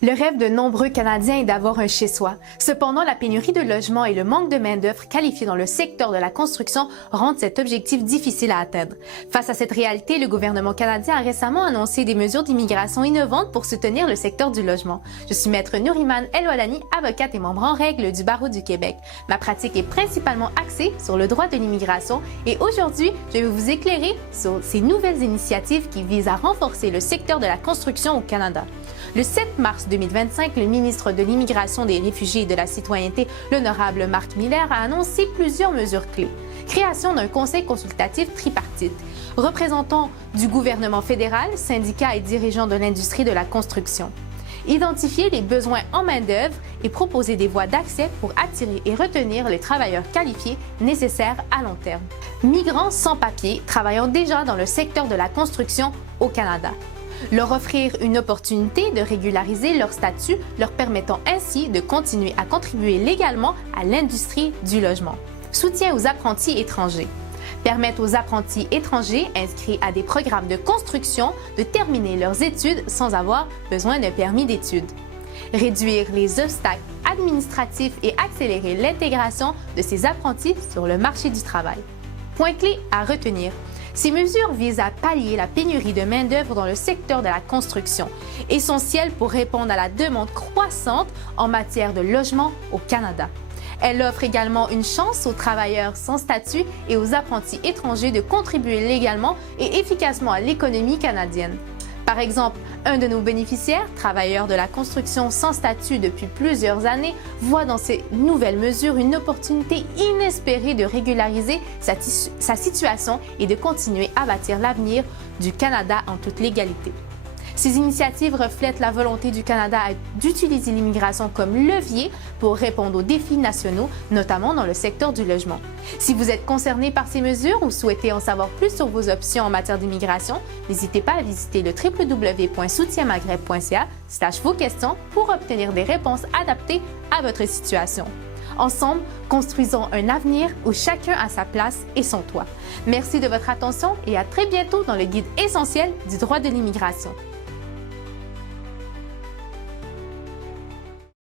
Le rêve de nombreux Canadiens est d'avoir un chez-soi. Cependant, la pénurie de logements et le manque de main-d'œuvre qualifiée dans le secteur de la construction rendent cet objectif difficile à atteindre. Face à cette réalité, le gouvernement canadien a récemment annoncé des mesures d'immigration innovantes pour soutenir le secteur du logement. Je suis maître Nouriman El-Walani, avocate et membre en règle du Barreau du Québec. Ma pratique est principalement axée sur le droit de l'immigration et aujourd'hui, je vais vous éclairer sur ces nouvelles initiatives qui visent à renforcer le secteur de la construction au Canada. Le 7 mars 2025, le ministre de l'Immigration, des Réfugiés et de la Citoyenneté, l'honorable Marc Miller, a annoncé plusieurs mesures clés. Création d'un conseil consultatif tripartite, représentants du gouvernement fédéral, syndicats et dirigeants de l'industrie de la construction. Identifier les besoins en main-d'œuvre et proposer des voies d'accès pour attirer et retenir les travailleurs qualifiés nécessaires à long terme. Migrants sans papier travaillant déjà dans le secteur de la construction au Canada. Leur offrir une opportunité de régulariser leur statut, leur permettant ainsi de continuer à contribuer légalement à l'industrie du logement. Soutien aux apprentis étrangers. Permettre aux apprentis étrangers inscrits à des programmes de construction de terminer leurs études sans avoir besoin d'un permis d'études. Réduire les obstacles administratifs et accélérer l'intégration de ces apprentis sur le marché du travail. Point clé à retenir. Ces mesures visent à pallier la pénurie de main-d'œuvre dans le secteur de la construction, essentielle pour répondre à la demande croissante en matière de logement au Canada. Elles offrent également une chance aux travailleurs sans statut et aux apprentis étrangers de contribuer légalement et efficacement à l'économie canadienne. Par exemple, un de nos bénéficiaires, travailleur de la construction sans statut depuis plusieurs années, voit dans ces nouvelles mesures une opportunité inespérée de régulariser sa situation et de continuer à bâtir l'avenir du Canada en toute légalité. Ces initiatives reflètent la volonté du Canada d'utiliser l'immigration comme levier pour répondre aux défis nationaux, notamment dans le secteur du logement. Si vous êtes concerné par ces mesures ou souhaitez en savoir plus sur vos options en matière d'immigration, n'hésitez pas à visiter le www.soutienmaghreb.ca/vos questions pour obtenir des réponses adaptées à votre situation. Ensemble, construisons un avenir où chacun a sa place et son toit. Merci de votre attention et à très bientôt dans le guide essentiel du droit de l'immigration.